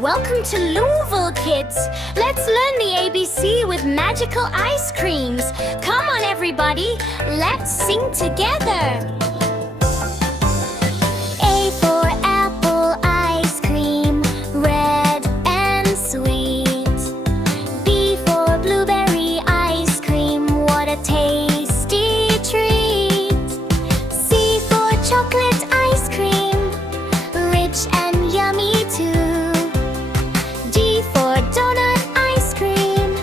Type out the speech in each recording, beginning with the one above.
Welcome to Lumivale, kids! Let's learn the ABC with magical ice creams. Come on, everybody, let's sing together. A for apple ice cream, red and sweet. B for blueberry ice cream, what a tasty treat. C for chocolate ice cream, rich and yummy too. D for donut ice cream,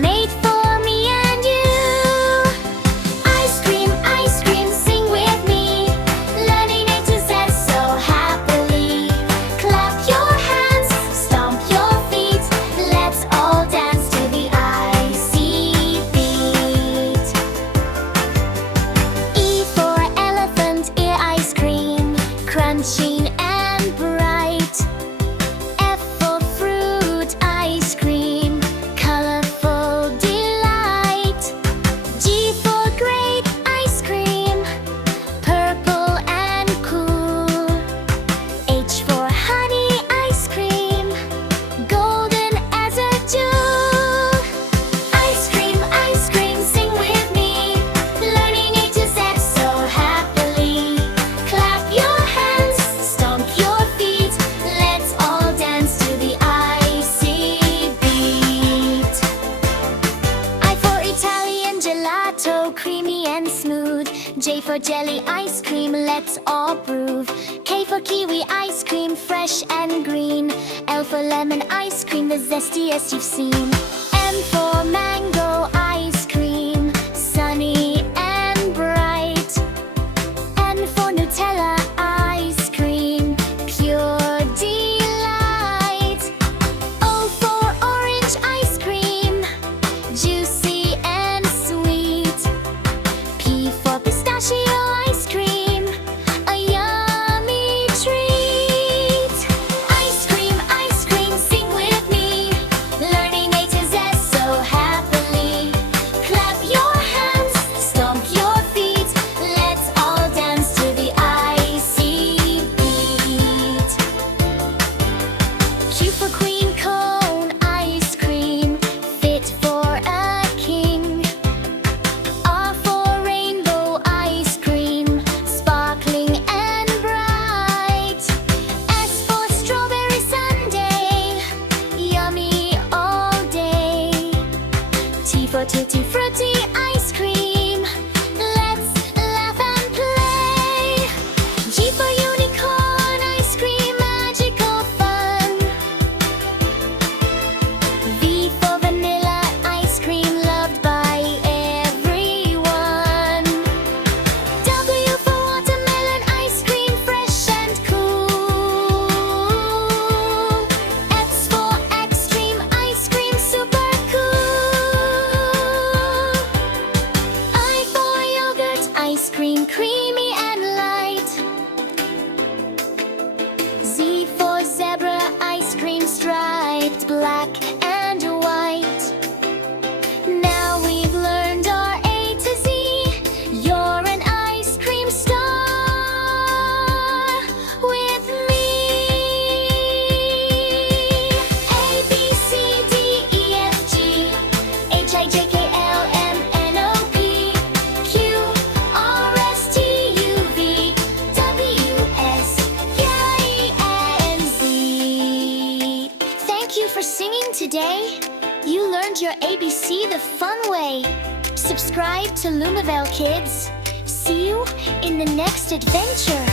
made for me and you. Ice cream, sing with me. Learning A to Z so happily. Clap your hands, stomp your feet. Let's all dance to the icy beat. E for elephant ear ice cream, crunchy and bright. F for fruit ice cream, colorful delight. G for grape ice cream, purple and cool. H for honey ice cream, golden as a jewel. Ice cream, sing with me. Learning A to Z so happily. Clap your hands, stomp your feet. Let's all dance to the icy beat. I for Italian gelato, creamy and smooth. J for jelly ice cream, let's all prove. K for kiwi ice cream, fresh and green. L for lemon ice cream, the zestiest you've seen. M for mango ice cream, sunny and bright. N for Nutella ice cream, pure delight. O for orange ice cream, juicy and sweet. P for pistachio ice cream, a yummy treat. Ice cream, sing with me. Learning A to Z so happily. Clap your hands, stomp your feet. Let's all dance to the icy beat. Q for queen cone ice cream, fit for a king. R for rainbow ice cream, sparkling and bright. S for strawberry sundae, yummy all day. T for tutti frutti ice cream, let's laugh and play. G for unicorn ice cream, magical fun. V for vanilla ice cream, loved by everyone. W for watermelon ice cream, fresh and cool. X for extreme ice cream, super cool. I for yogurt ice cream, creamy and light. Z for zebra ice cream, striped black and white. Now we've learned our A to Z. You're an ice cream star with me. A, B, C, D, E, F, G, H, I, J, K, L, M, N, O, P, Q, R, S, T, U, V, W, X, Y, and Z. Thank you for singing today. You learned your ABC the fun way. Subscribe to Lumivale, kids. See you in the next adventure.